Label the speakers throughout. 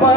Speaker 1: Bờ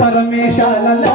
Speaker 1: పరమేశాలలో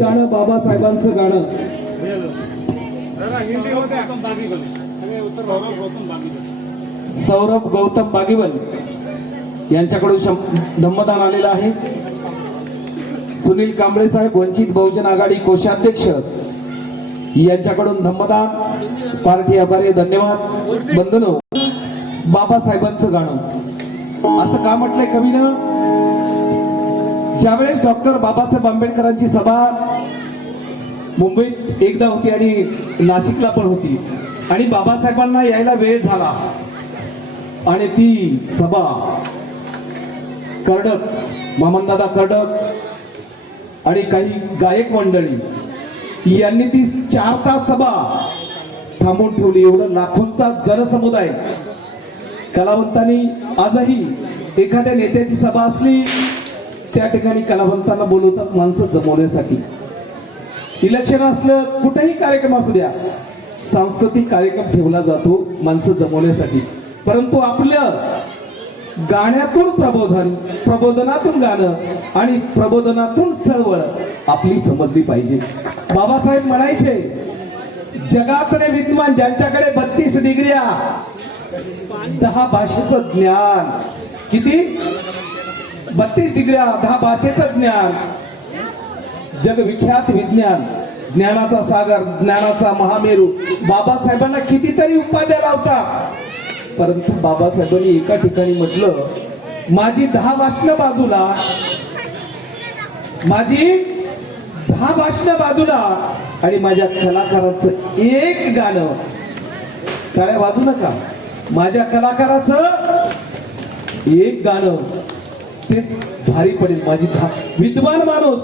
Speaker 1: गाणं बाबासाहेबांचं गाणं.
Speaker 2: सौरभ गौतम बागीवल यांच्याकडून धम्मदान आलेलं आहे. सुनील कांबळे साहेब वंचित बहुजन आघाडी कोषाध्यक्ष यांच्याकडून धम्मदान पार्टी आभारी धन्यवाद. बंधन बाबासाहेबांचं गाणं. असं का म्हटलंय कवीनं? ज्यावेळेस डॉक्टर बाबासाहेब आंबेडकरांची सभा मुंबईत एकदा होती आणि नाशिकला पण होती. आणि बाबासाहेबांना यायला वेळ झाला. आणि ती सभा कर्डक मामनदादा कर्डक आणि काही गायक मंडळी यांनी ती चार तास सभा थांबून ठेवली. एवढं लाखोंचा जनसमुदाय. कलावंतांनी आजही एखाद्या नेत्याची सभा असली त्या ठिकाणी कलावंतांना बोलवतात माणसं जमवण्यासाठी. इलेक्शन असलं कुठेही कार्यक्रम असू द्या. सांस्कृतिक कार्यक्रम ठेवला जातो माणसं जमवण्यासाठी. परंतु आपलं गाण्यातून प्रबोधन प्रबोधनातून गाणं आणि प्रबोधनातून चळवळ आपली समजली पाहिजे. बाबासाहेब म्हणायचे जगातले विद्वान ज्यांच्याकडे बत्तीस डिग्र्या दहा भाषेचं ज्ञान. किती? बत्तीस डिग्र्या दहा भाषेचं ज्ञान. जगविख्यात विज्ञान ज्ञानाचा सागर ज्ञानाचा महामेरू. बाबासाहेबांना कितीतरी उपाध्या लावतात परंतु बाबासाहेबांनी एका ठिकाणी म्हटलं माझी दहा भाषण बाजूला माझी दहा भाषण बाजूला आणि माझ्या कलाकाराचं एक गाणं. टाळ्या वाजू नका. माझ्या कलाकाराचं एक गाणं. ते भारी पडेल. माझी विद्वान माणूस